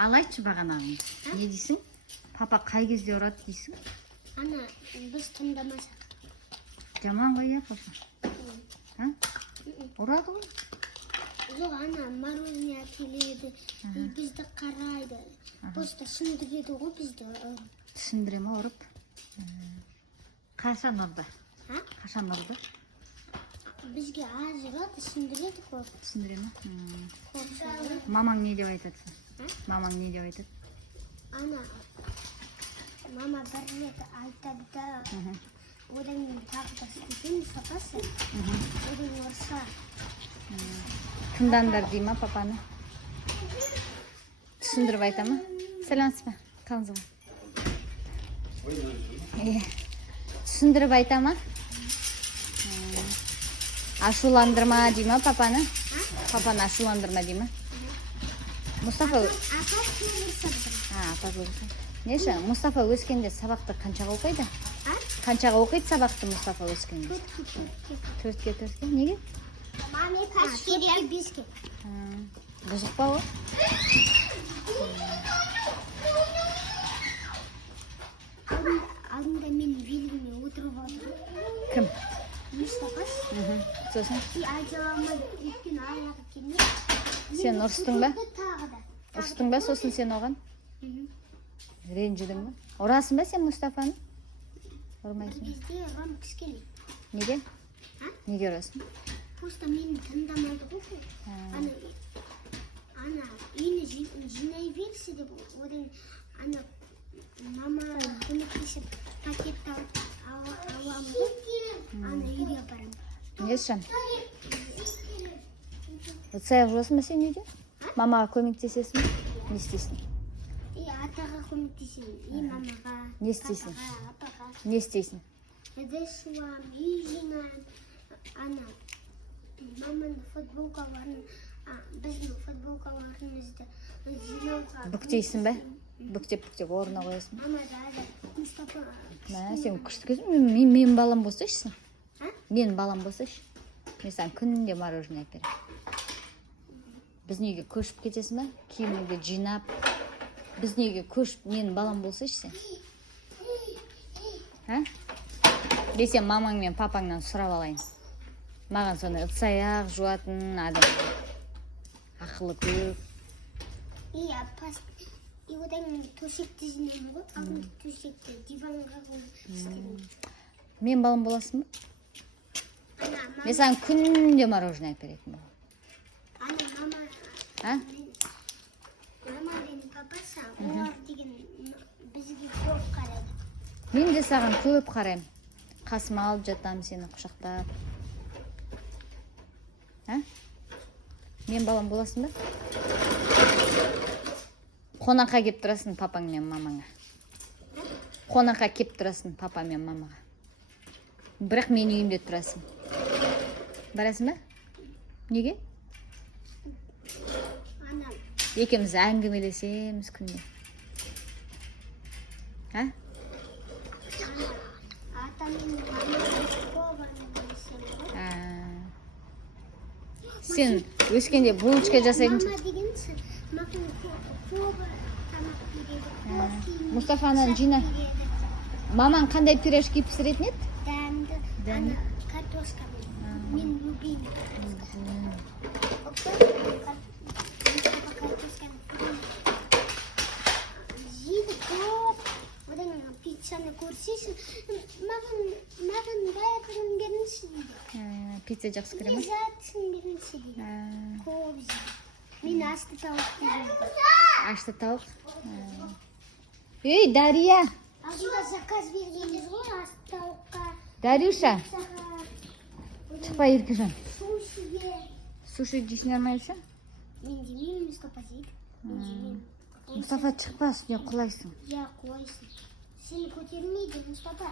Ал айтшы бағанағын. Не дейсің? Папа қай кезде ұрады дейсің? Ана, біз тыңдамасақ. Жаман ғой я папа. Ұрады ғой. Жоқ, ана мороженое әкеледі, бізді қарайды. Просто түсіндіреді ғой бізді. Түсіндіре ме ұрып? Қашан ұрды? Қашан ұрды? Бізге аз ұрады, түсіндіреді көп. Түсіндіре ме? Мамаң не деп айтады? Мамаң не деп айтады? Ана, мама бір рет айтады да, одан кейін тағы да істесең, сапасы, одан ұрса. Тыңдаңдар дей ма папаны? Түсіндіріп айта ма? Сәлемсіз ба? Қалыңыз ғой. Түсіндіріп айта ма? Ашуландырма дей ма папаны? Папаны ашуландырма дей ма? Мұстафа... Апасы ұрса. Неше, Мұстафа өскенде сабақты қаншаға оқиды? Қаншаға оқиды сабақты Мұстафа өскенде? 4-ке. Неге? Маме кәшкеге 5-ке. Бұзық па о? Алдында мен белгіме отырып отырып. Кім? Мұстафас. Сосын? Айжаламай өткен аяғы келмей. Сен ұрыстың ба? Ұрыстың ба сосын сен оған? Ренжідің ба? Ұрасың ба сен Мұстафаны? Ұрмайсың ба? Бізде ұрам кішкене. Неге? Неге ұрасың? Просто мені тыңдамайды ғой. Ана, үйіне жинай берсе деп, одан ана мама көмектесіп пакетті аламын ғой. Ана үйге апарамын. Нешан? Ыдыс-аяқ жуасың ба сен үйде? Мамаға көмектесесің ба? Не істейсің? Атаға көмектесемін, мамаға, не істейсің? апаға. Не істейсің? Ыдыс жуамын, үй жинаймын. Ана, маманың футболкаларын, біздің футболкаларымызды жинауға. Бүктейсің ба? Бүктеп орнына қоясың ба? Мама да Мұстафа. Сен күшті кезің, мен балам болсайшысың. Мен балам болсайшы. Мен саған күнде мороженое әперемін. Біздің үйге көшіп кетесің ба? Киіміңді жинап. Біздің үйге көшіп, мен балам болсайшы сен. Бесен мамаң мен папаңнан сұрап алайын. Маған соны ыдыс-аяқ жуатын адам. Ақылы көп. И одан төсекті жинаймын ғой, алдын төсекті диванға қойып істеймін. Мен балам боласың ба? Мен саған күнде мороженое әперетін бол. Ана, мама мен папасы, олар деген бізге көп қарайды. Мен де саған көп қараймын. Қасыма алып жатам сені құшақтап. Мен балам боласың ба? Қонаққа кеп тұрасың папаң мен мамаңа. Қонаққа кеп тұрасың папа мен мамаға. Бірақ мен үйімде тұрасың. Барасың ба? Неге? Екеуміз әңгімелесеміз күнде. Сен өскенде булочка жасайтын. Мама дегенсі, маған көбі тамақ береді. Мұстафаның жина. Мамаң қандай пирожки пісіретін еді? Дәмді. Картошкамен. Мен любим. Жейді көп. Одан пиццаны көрсейсің. Маған бәрін беріңші дейді. Пицца жақсы көре ме? Лизатын беріңші дейді. Көп жейді. Мен асты тауық дейді. Ашты тауық? Ей, Дария! Алдыға заказ бергеніз ғой асты тауыққа. Дарюша! Шықпа Еркежан. Сушиге. Суши жейсің армайша? Мен демеймін, Мұстафа жейді. Мен демеймін. Мұстафа шықпа, үстіне құлайсың. Я қойсын. Сені көтермейді, Мұстафа.